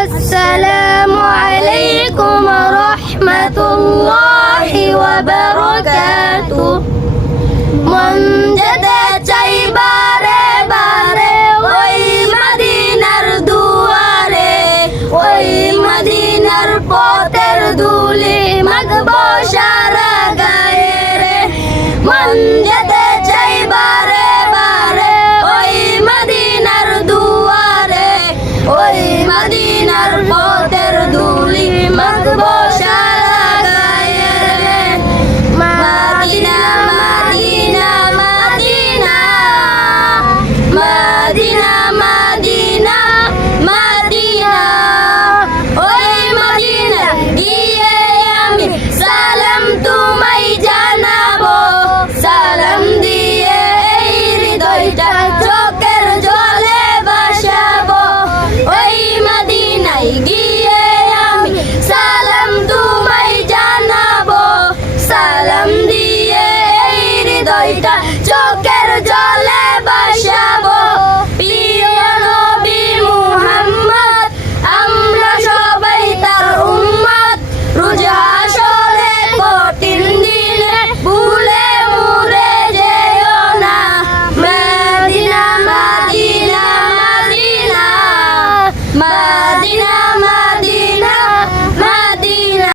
السلام عليكم ورحمة الله وبركاته মন যেতে চাই বারে বারে ওই মদিনার দুয়ারে ওই মদিনার পথের ধুলি মাগবো